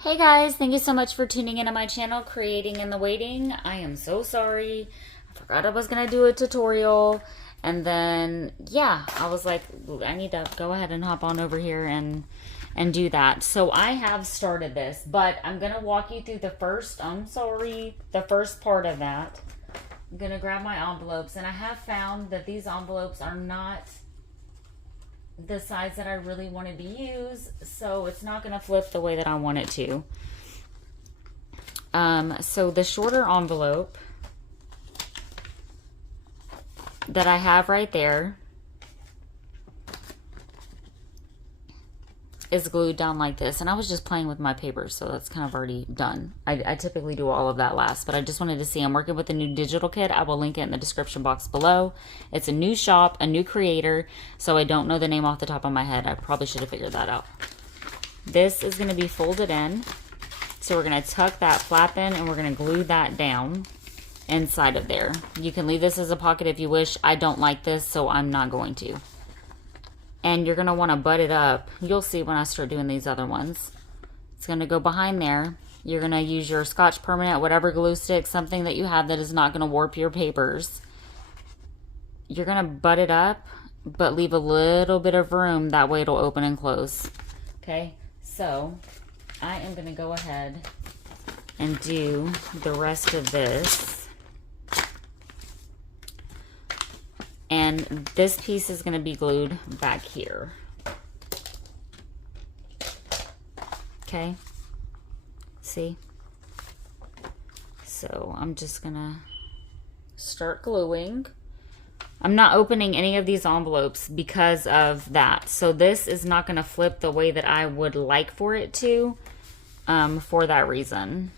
Hey guys, thank you so much for tuning into my channel, Creating in the Waiting. I am so sorry. I forgot I was going to do a tutorial. And then, yeah, I was like, I need to go ahead and hop on over here and do that. So I have started this, but I'm going to walk you through the first part of that. I'm going to grab my envelopes, and I have found that these envelopes are not the size that I really wanted to use, so it's not going to flip the way that I want it to. So the shorter envelope that I have right there is glued down like this, and I was just playing with my papers, so that's kind of already done. I typically do all of that last, but I just wanted to see. I'm working with a new digital kit. I will link it in the description box below. It's a new shop, a new creator, so I don't know the name off the top of my head. I probably should have figured that out. This is going to be folded in, so we're going to tuck that flap in, and we're going to glue that down inside of there. You can leave this as a pocket if you wish. I don't like this, so I'm not going to. And you're going to want to butt it up. You'll see when I start doing these other ones. It's going to go behind there. You're going to use your Scotch Permanent, whatever glue stick, something that you have that is not going to warp your papers. You're going to butt it up, but leave a little bit of room. That way it'll open and close. Okay, so I am going to go ahead and do the rest of this. And this piece is going to be glued back here. Okay. See? So I'm just going to start gluing. I'm not opening any of these envelopes because of that. So this is not going to flip the way that I would like for it to, for that reason.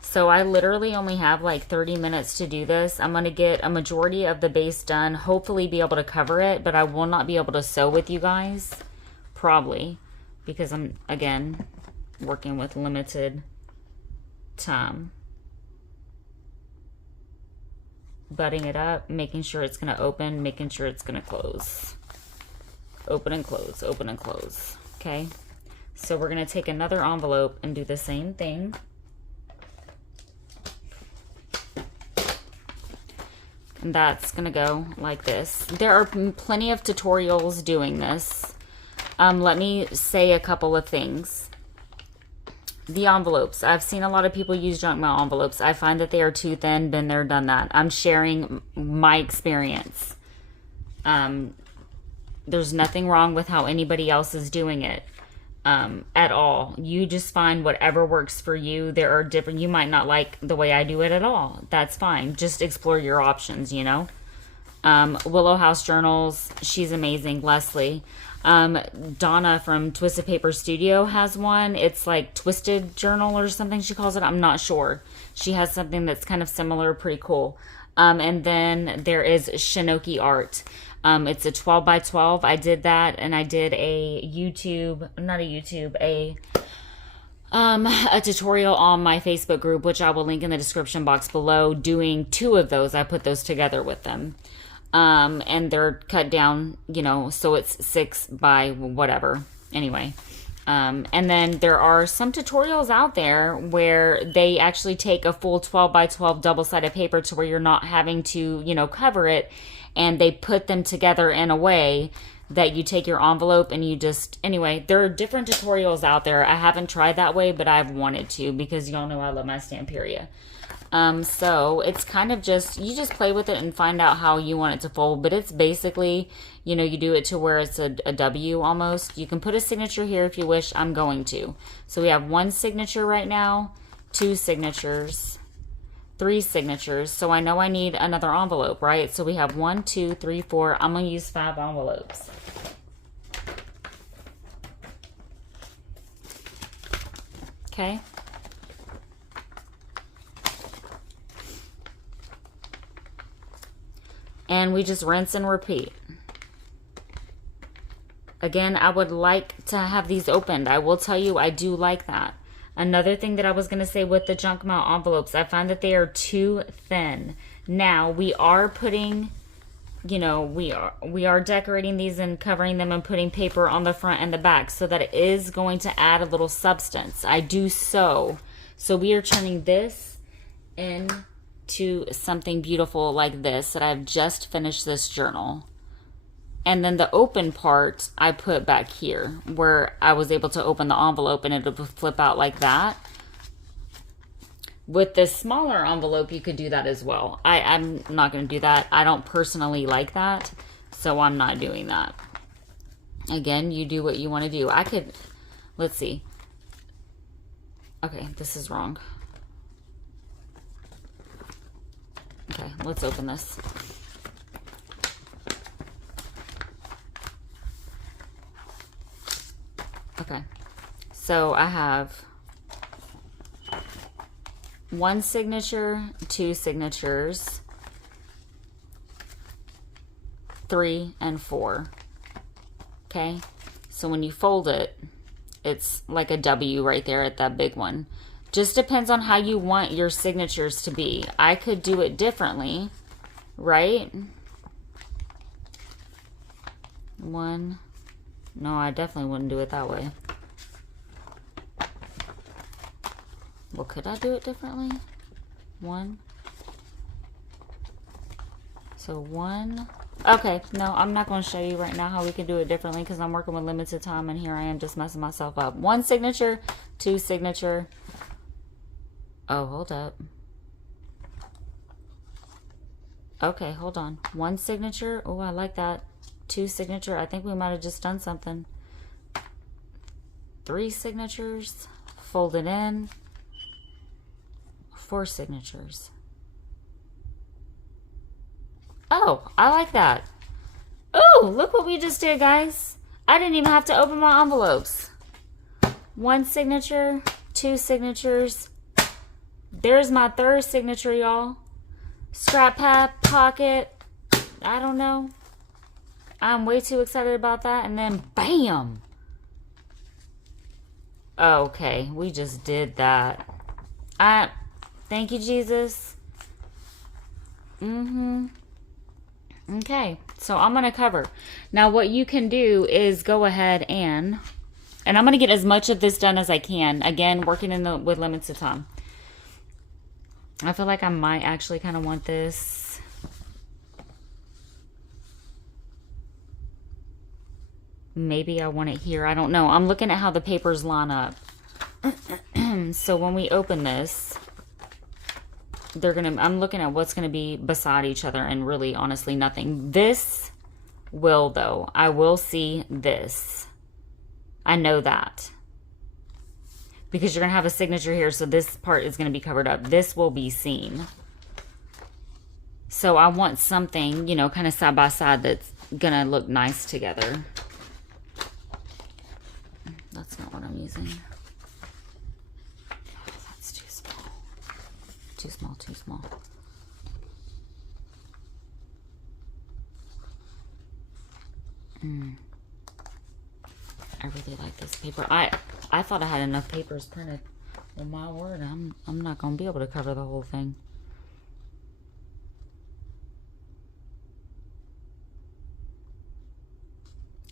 So I literally only have like 30 minutes to do this. I'm going to get a majority of the base done, hopefully be able to cover it, but I will not be able to sew with you guys, probably, because I'm, again, working with limited time. Butting it up, making sure it's going to open, making sure it's going to close. Open and close, open and close. Okay, so we're going to take another envelope and do the same thing. And that's going to go like this. There are plenty of tutorials doing this. Let me say a couple of things. The envelopes. I've seen a lot of people use junk mail envelopes. I find that they are too thin. Been there, done that. I'm sharing my experience. There's nothing wrong with how anybody else is doing it. At all. You just find whatever works for you. There are different, you might not like the way I do it at all. That's fine. Just explore your options, you know. Willow House Journals, she's amazing. Leslie. Donna from Twisted Paper Studio has one. It's like Twisted Journal or something she calls it. I'm not sure. She has something that's kind of similar, pretty cool. And then there is Shinoki Art. It's a 12 by 12. I did that, and I did a tutorial on my Facebook group, which I will link in the description box below, doing 2 of those. I put those together with them. And they're cut down, you know, so it's 6 by whatever. Anyway. And then there are some tutorials out there where they actually take a full 12 by 12 double-sided paper to where you're not having to, you know, cover it. And they put them together in a way that you take your envelope and you just, anyway, there are different tutorials out there. I haven't tried that way, but I've wanted to because y'all know I love my Stamperia. So it's kind of just, you just play with it and find out how you want it to fold. But it's basically, you know, you do it to where it's a W almost. You can put a signature here if you wish. I'm going to. So we have 1 signature right now, 2 signatures, 3 signatures. So I know I need another envelope, right? So we have 1, 2, 3, 4. I'm going to use 5 envelopes. Okay. And we just rinse and repeat. Again, I would like to have these opened. I will tell you, I do like that. Another thing that I was going to say with the junk mail envelopes, I find that they are too thin. Now, we are putting you know, we are decorating these and covering them and putting paper on the front and the back so that it is going to add a little substance. I do so. So we are turning this into something beautiful like this that I've just finished this journal. And then the open part I put back here where I was able to open the envelope and it would flip out like that. With this smaller envelope, you could do that as well. I'm not going to do that. I don't personally like that, so I'm not doing that. Again, you do what you want to do. I could, let's see. Okay, this is wrong. Okay, let's open this. Okay, so I have 1 signature, 2 signatures, 3 and 4. Okay, so when you fold it, it's like a W right there at that big one. Just depends on how you want your signatures to be. I could do it differently, right? 1. No, I definitely wouldn't do it that way. Well, could I do it differently? 1. So 1. Okay, no, I'm not going to show you right now how we can do it differently because I'm working with limited time and here I am just messing myself up. 1 signature, 2 signature. Oh, hold up. Okay, hold on. 1 signature. Oh, I like that. 2 signature. I think we might have just done something. 3 signatures. Fold it in. 4 signatures. Oh, I like that. Oh, look what we just did, guys. I didn't even have to open my envelopes. 1 signature, 2 signatures. There's my 3rd signature, y'all. Scrap pad, pocket. I don't know. I'm way too excited about that. And then, bam. Okay, we just did that. Thank you, Jesus. Okay, so I'm going to cover. Now, what you can do is go ahead and I'm going to get as much of this done as I can. Again, working with limits of time. I feel like I might actually kind of want this. Maybe I want it here. I don't know. I'm looking at how the papers line up. So when we open this, I'm looking at what's gonna be beside each other and really honestly nothing. This will though. I will see this. I know that. Because you're gonna have a signature here, so this part is gonna be covered up. This will be seen. So I want something, you know, kind of side by side that's gonna look nice together. That's not what I'm using. Oh, that's too small. Too small, too small. I really like this paper. I thought I had enough papers printed. Well, my word, I'm not gonna be able to cover the whole thing.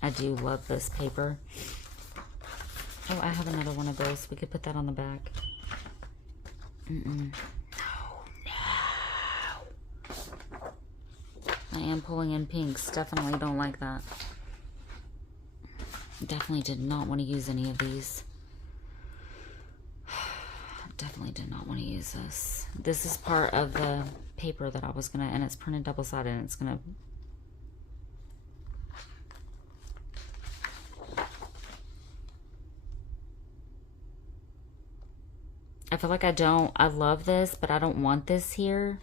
I do love this paper. Oh, I have another one of those. We could put that on the back. No. I am pulling in pinks. Definitely don't like that. Definitely did not want to use any of these. Definitely did not want to use this. This is part of the paper that I was gonna, and it's printed double-sided, and it's gonna... I feel like I love this, but I don't want this here.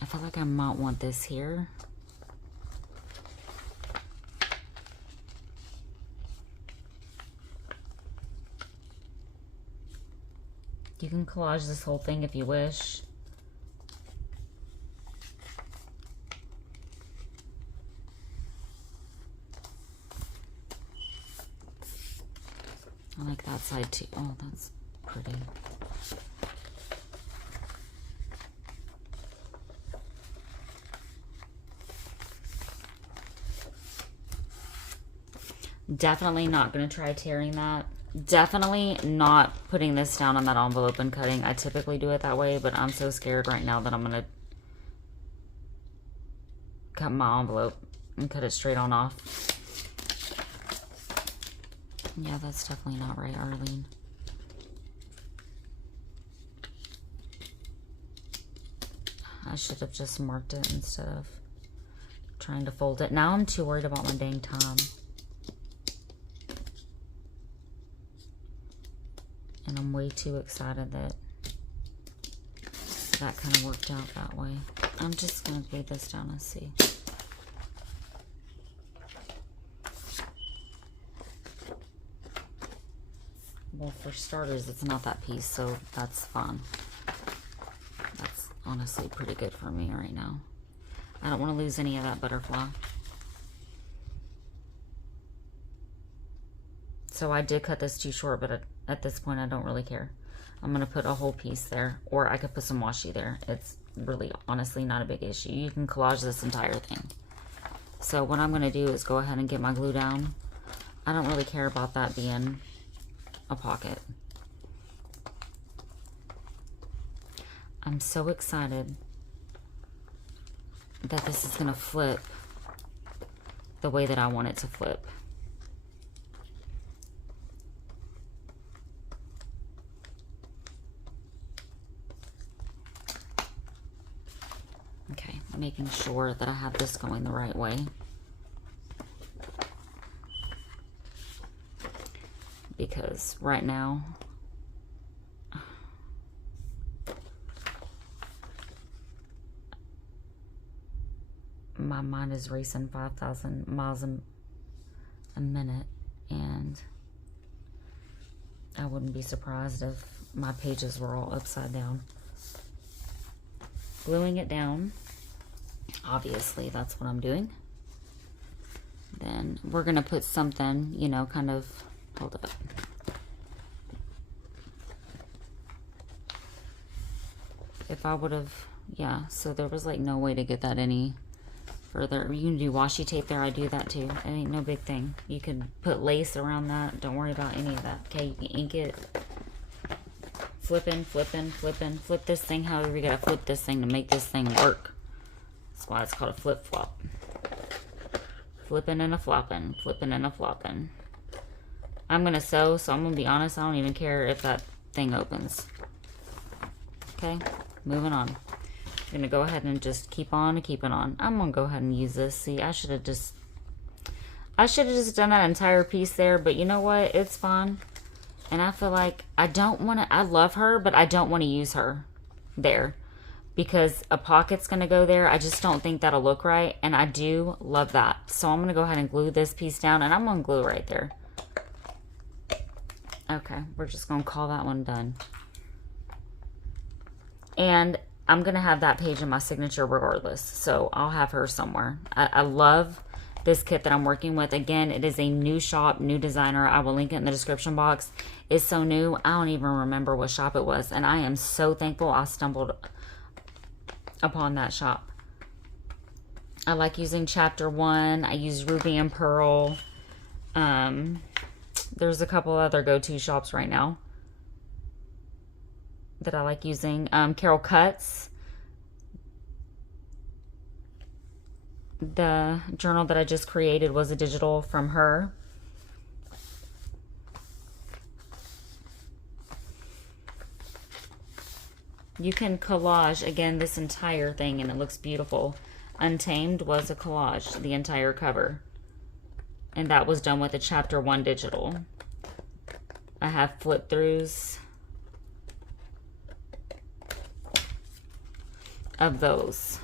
I feel like I might want this here. You can collage this whole thing if you wish. I like that side too. Oh, that's pretty. Definitely not going to try tearing that. Definitely not putting this down on that envelope and cutting. I typically do it that way, but I'm so scared right now that I'm going to cut my envelope and cut it straight on off. Yeah, that's definitely not right, Arlene. I should have just marked it instead of trying to fold it. Now I'm too worried about my dang time. And I'm way too excited that that kind of worked out that way. I'm just going to glue this down and see. Well, for starters, it's not that piece, so that's fine. That's honestly pretty good for me right now. I don't want to lose any of that butterfly. So I did cut this too short, but at this point, I don't really care. I'm going to put a whole piece there, or I could put some washi there. It's really, honestly, not a big issue. You can collage this entire thing. So what I'm going to do is go ahead and get my glue down. I don't really care about that being a pocket. I'm so excited that this is going to flip the way that I want it to flip. Okay, making sure that I have this going the right way. Because right now, my mind is racing 5,000 miles a minute, and I wouldn't be surprised if my pages were all upside down. Gluing it down, obviously that's what I'm doing. Then we're gonna put something, you know, kind of, hold up. If I would have, yeah, so there was like no way to get that any further. You can do washi tape there. I do that too. It ain't no big thing. You can put lace around that. Don't worry about any of that. Okay, you can ink it. Flipping, flipping, flipping. Flip this thing however you gotta flip this thing to make this thing work. That's why it's called a flip-flop. Flipping and a flopping. Flipping and a flopping. I'm gonna sew, so I'm gonna be honest. I don't even care if that thing opens. Okay, moving on. I'm gonna go ahead and just keep on keeping on. I'm gonna go ahead and use this. See, I should have just done that entire piece there, but you know what? It's fine. And I feel like I don't want to, I love her, but I don't want to use her there because a pocket's gonna go there. I just don't think that'll look right, and I do love that. So I'm gonna go ahead and glue this piece down, and I'm gonna glue right there. Okay, we're just gonna call that one done. And I'm going to have that page in my signature regardless. So I'll have her somewhere. I love this kit that I'm working with. Again, it is a new shop, new designer. I will link it in the description box. It's so new. I don't even remember what shop it was. And I am so thankful I stumbled upon that shop. I like using Chapter 1. I use Ruby and Pearl. There's a couple other go-to shops right now that I like using. Carol Cuts. The journal that I just created was a digital from her. You can collage, again, this entire thing, and it looks beautiful. Untamed was a collage, the entire cover. And that was done with a Chapter 1 digital. I have flip-throughs of those.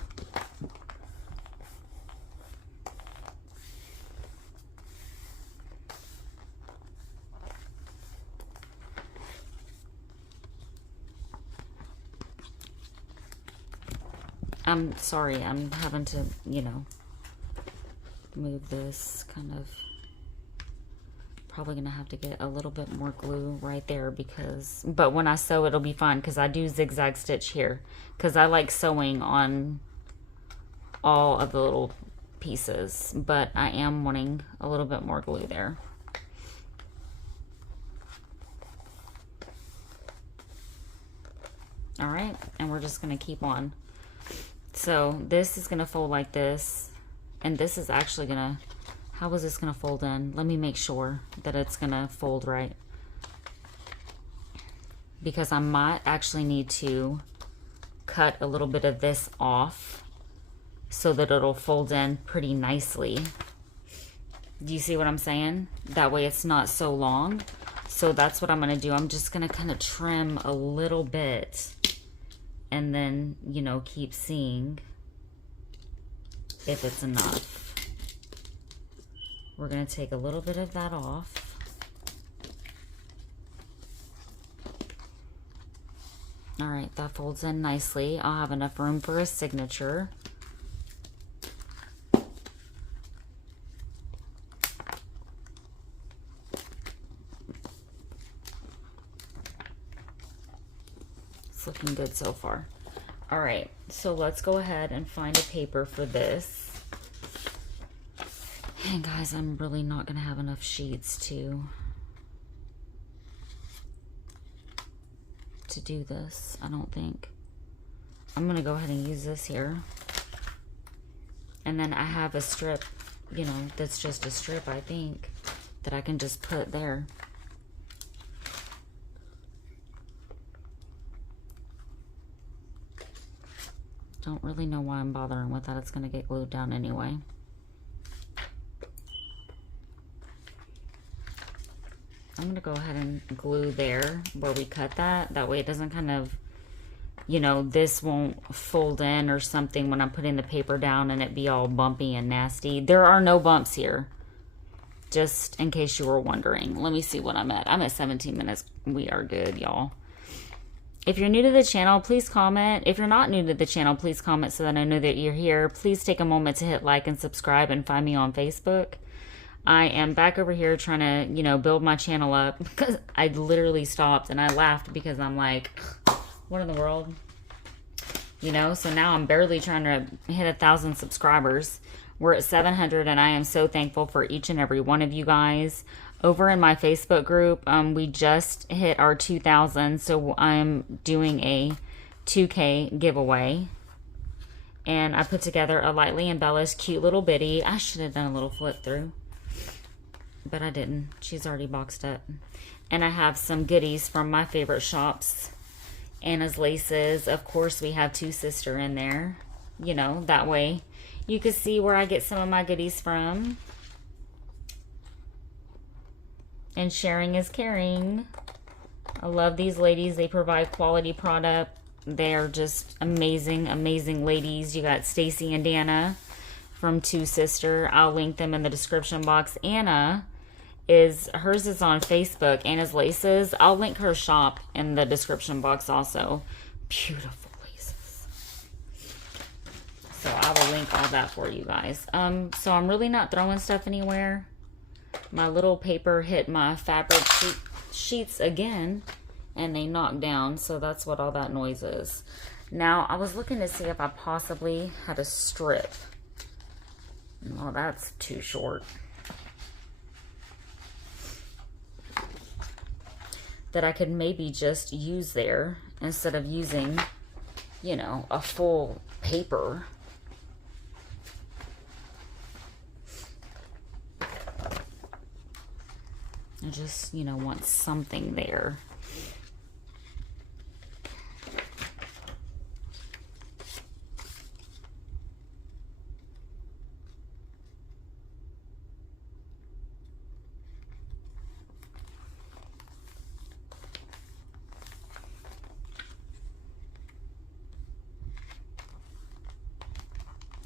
I'm sorry, I'm having to, you know, move this kind of. Probably gonna have to get a little bit more glue right there because, but when I sew it'll be fine because I do zigzag stitch here because I like sewing on all of the little pieces, but I am wanting a little bit more glue there. All right, and we're just going to keep on. So this is going to fold like this, and this is actually going to, how is this going to fold in? Let me make sure that it's going to fold right, because I might actually need to cut a little bit of this off so that it'll fold in pretty nicely. Do you see what I'm saying? That way it's not so long. So that's what I'm going to do. I'm just going to kind of trim a little bit and then, you know, keep seeing if it's enough. We're going to take a little bit of that off. All right, that folds in nicely. I'll have enough room for a signature. It's looking good so far. All right, so let's go ahead and find a paper for this. And guys, I'm really not gonna have enough sheets to do this, I don't think. I'm gonna go ahead and use this here. And then I have a strip, you know, that's just a strip, I think, that I can just put there. Don't really know why I'm bothering with that. It's gonna get glued down anyway. I'm gonna go ahead and glue there where we cut that. That way it doesn't kind of, you know, this won't fold in or something when I'm putting the paper down and it be all bumpy and nasty. There are no bumps here, just in case you were wondering. Let me see what I'm at. I'm at 17 minutes. We are good, y'all. If you're new to the channel, please comment. If you're not new to the channel, please comment so that I know that you're here. Please take a moment to hit like and subscribe and find me on Facebook. I am back over here trying to, you know, build my channel up, because I literally stopped and I laughed because I'm like, what in the world? You know, so now I'm barely trying to hit 1,000 subscribers. We're at 700 and I am so thankful for each and every one of you guys. Over in my Facebook group, we just hit our 2,000, so I'm doing a 2K giveaway. And I put together a lightly embellished, cute little bitty. I should have done a little flip through, but I didn't. She's already boxed up. And I have some goodies from my favorite shops. Anna's Laces. Of course, we have Two Sister in there. You know, that way you can see where I get some of my goodies from. And sharing is caring. I love these ladies. They provide quality product. They are just amazing, amazing ladies. You got Stacy and Dana from Two Sister. I'll link them in the description box. Anna hers is on Facebook, Anna's Laces. I'll link her shop in the description box also. Beautiful laces. So I will link all that for you guys. So I'm really not throwing stuff anywhere. My little paper hit my fabric sheets again, and they knocked down, so that's what all that noise is. Now, I was looking to see if I possibly had a strip. Well, that's too short. That I could maybe just use there instead of using, you know, a full paper. I just, you know, want something there.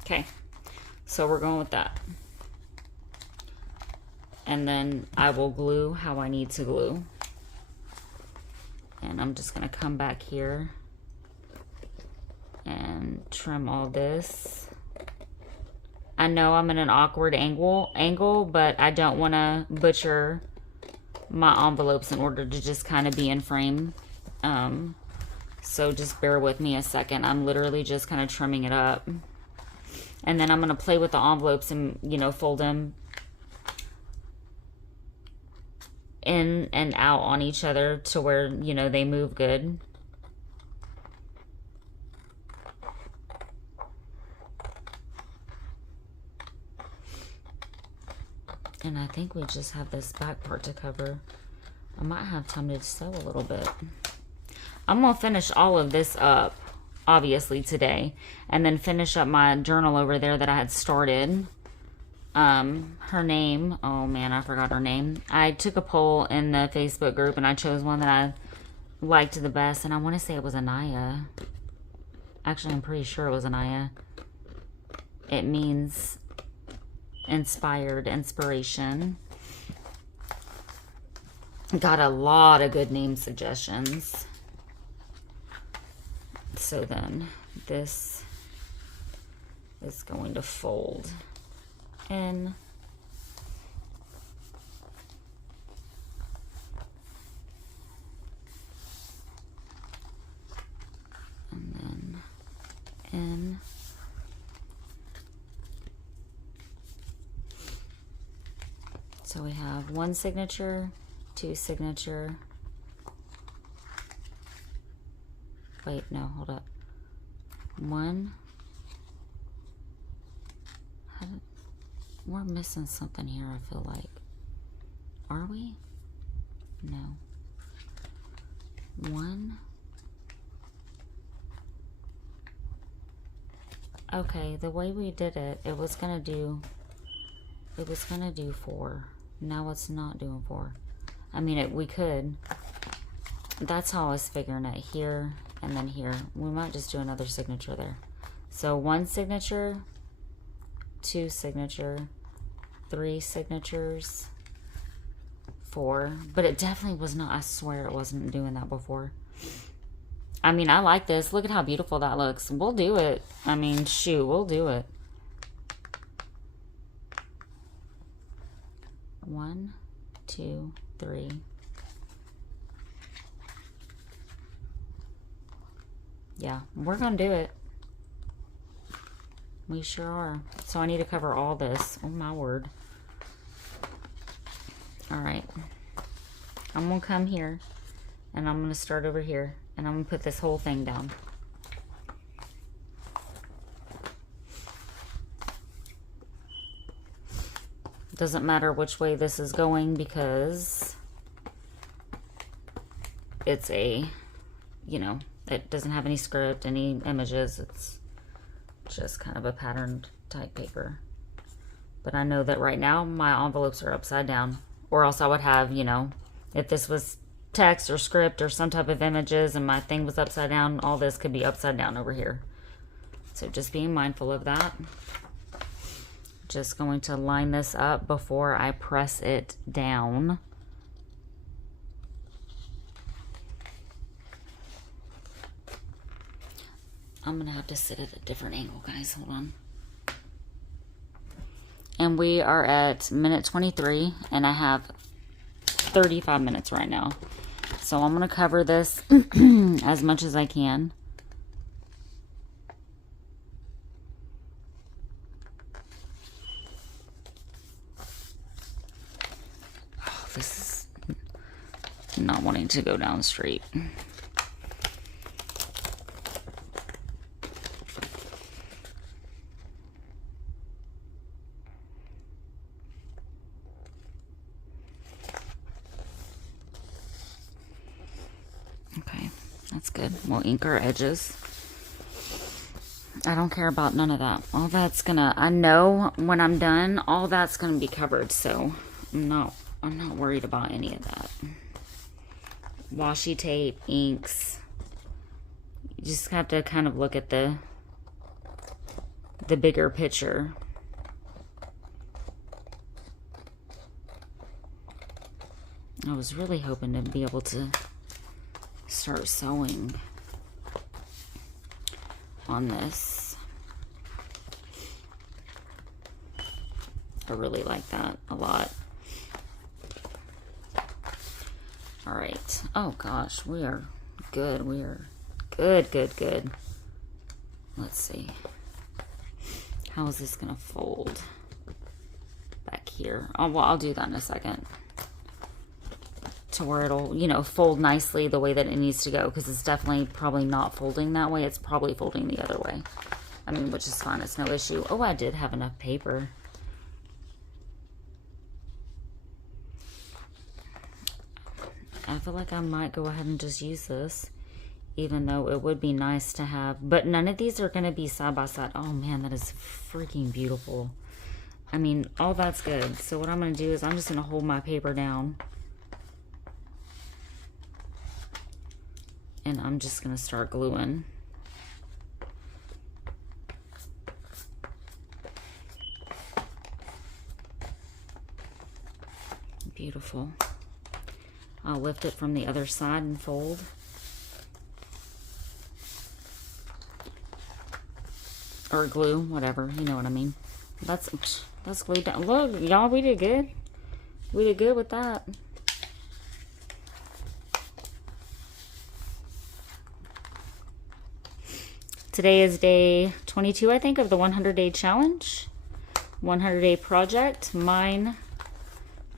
Okay, so we're going with that. And then I will glue how I need to glue. And I'm just going to come back here and trim all this. I know I'm in an awkward angle, but I don't want to butcher my envelopes in order to just kind of be in frame. So just bear with me a second. I'm literally just kind of trimming it up. And then I'm going to play with the envelopes and, you know, fold them in and out on each other to where, you know, they move good. And I think we just have this back part to cover. I might have time to sew a little bit. I'm going to finish all of this up, obviously, today. And then finish up my journal over there that I had started. Her name, oh man, I forgot her name. I took a poll in the Facebook group and I chose one that I liked the best. And I want to say it was Anaya. Actually, I'm pretty sure it was Anaya. It means inspired, inspiration. Got a lot of good name suggestions. So then this is going to fold in. And then in. So we have one signature, two signature. Wait, no, hold up. One. We're missing something here, I feel like. Are we? No. One. Okay, the way we did it, it was gonna do 4. Now it's not doing 4. I mean, we could. That's how I was figuring it, here and then here. We might just do another signature there. So one signature, two signature, 3 signatures, 4. But it definitely was not, I swear it wasn't doing that before. I mean, I like this. Look at how beautiful that looks. We'll do it. I mean, shoot, we'll do it. 1, 2, 3. Yeah, we're gonna do it. We sure are. So I need to cover all this. Oh my word. Alright. I'm gonna come here and I'm gonna start over here and I'm gonna put this whole thing down. Doesn't matter which way this is going because it's a, you know, it doesn't have any script, any images. It's just kind of a patterned type paper. But I know that right now my envelopes are upside down. Or else I would have, you know, if this was text or script or some type of images and my thing was upside down, all this could be upside down over here. So just being mindful of that. Just going to line this up before I press it down. I'm going to have to sit at a different angle, guys. Hold on. And we are at minute 23, and I have 35 minutes right now. So I'm going to cover this as much as I can. Oh, this is not wanting to go down straight. Good. We'll ink our edges. I don't care about none of that. All that's gonna, I know when I'm done, all that's gonna be covered, so I'm not worried about any of that. Washi tape, inks. You just have to kind of look at the bigger picture. I was really hoping to be able to start sewing on this. I really like that a lot. All right. Oh gosh, we are good. We are good, good, good. Let's see. How is this gonna fold back here? Oh, well, I'll do that in a second. To where it'll, you know, fold nicely the way that it needs to go, because it's definitely probably not folding that way. It's probably folding the other way. I mean, which is fine. It's no issue. Oh, I did have enough paper. I feel like I might go ahead and just use this, even though it would be nice to have, but none of these are going to be side by side. Oh man, that is freaking beautiful. I mean, all that's good. So what I'm going to do is I'm just going to hold my paper down, and I'm just going to start gluing. Beautiful. I'll lift it from the other side and fold. Or glue, whatever, you know what I mean. That's glued down. Look, y'all, we did good. We did good with that. Today is day 22, I think, of the 100-day challenge. 100-day project. Mine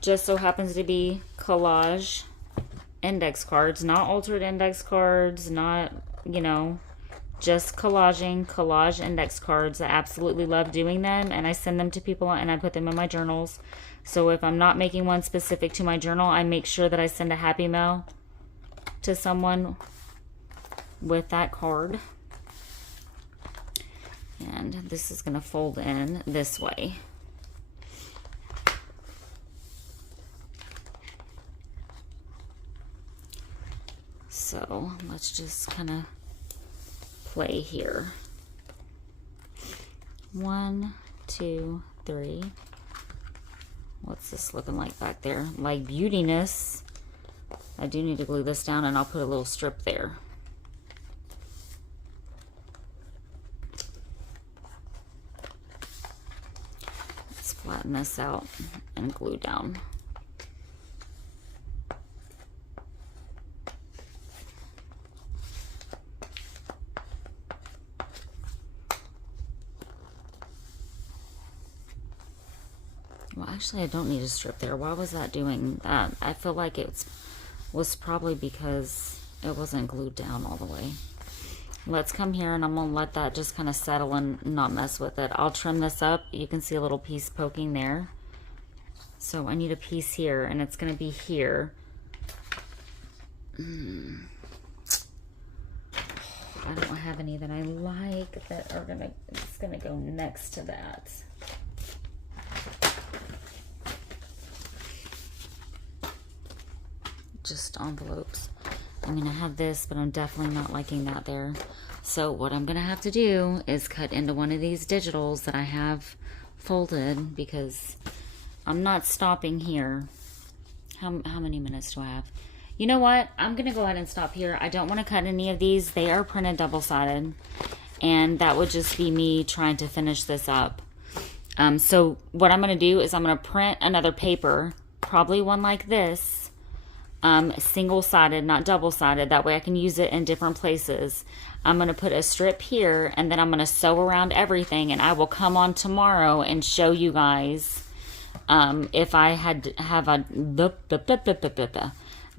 just so happens to be collage index cards, not altered index cards, not, you know, just collage index cards. I absolutely love doing them, and I send them to people and I put them in my journals. So if I'm not making one specific to my journal, I make sure that I send a happy mail to someone with that card. And this is going to fold in this way. So let's just kind of play here. 1, 2, 3. What's this looking like back there? Like beautiness. I do need to glue this down, and I'll put a little strip there. Let's flatten this out and glue down. Well, actually, I don't need a strip there. Why was that doing that? I feel like it was probably because it wasn't glued down all the way. Let's come here, and I'm going to let that just kind of settle and not mess with it. I'll trim this up. You can see a little piece poking there. So I need a piece here, and it's going to be here. I don't have any that I like that are going to, it's going to go next to that. Just envelopes. I mean, I have this, but I'm definitely not liking that there. So what I'm gonna have to do is cut into one of these digitals that I have folded, because I'm not stopping here. How many minutes do I have? You know what? I'm gonna go ahead and stop here. I don't want to cut any of these. They are printed double-sided, and that would just be me trying to finish this up. So what I'm gonna do is I'm gonna print another paper, probably one like this, single-sided, not double-sided. That way I can use it in different places. I'm going to put a strip here, and then I'm going to sew around everything, and I will come on tomorrow and show you guys if I have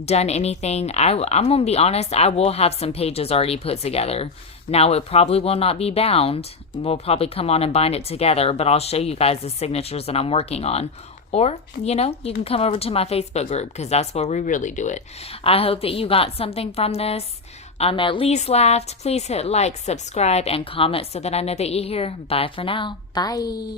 done anything. I'm going to be honest, I will have some pages already put together. Now, it probably will not be bound. We'll probably come on and bind it together, but I'll show you guys the signatures that I'm working on. Or, you know, you can come over to my Facebook group, because that's where we really do it. I hope that you got something from this. At least laughed. Please hit like, subscribe, and comment so that I know that you're here. Bye for now. Bye.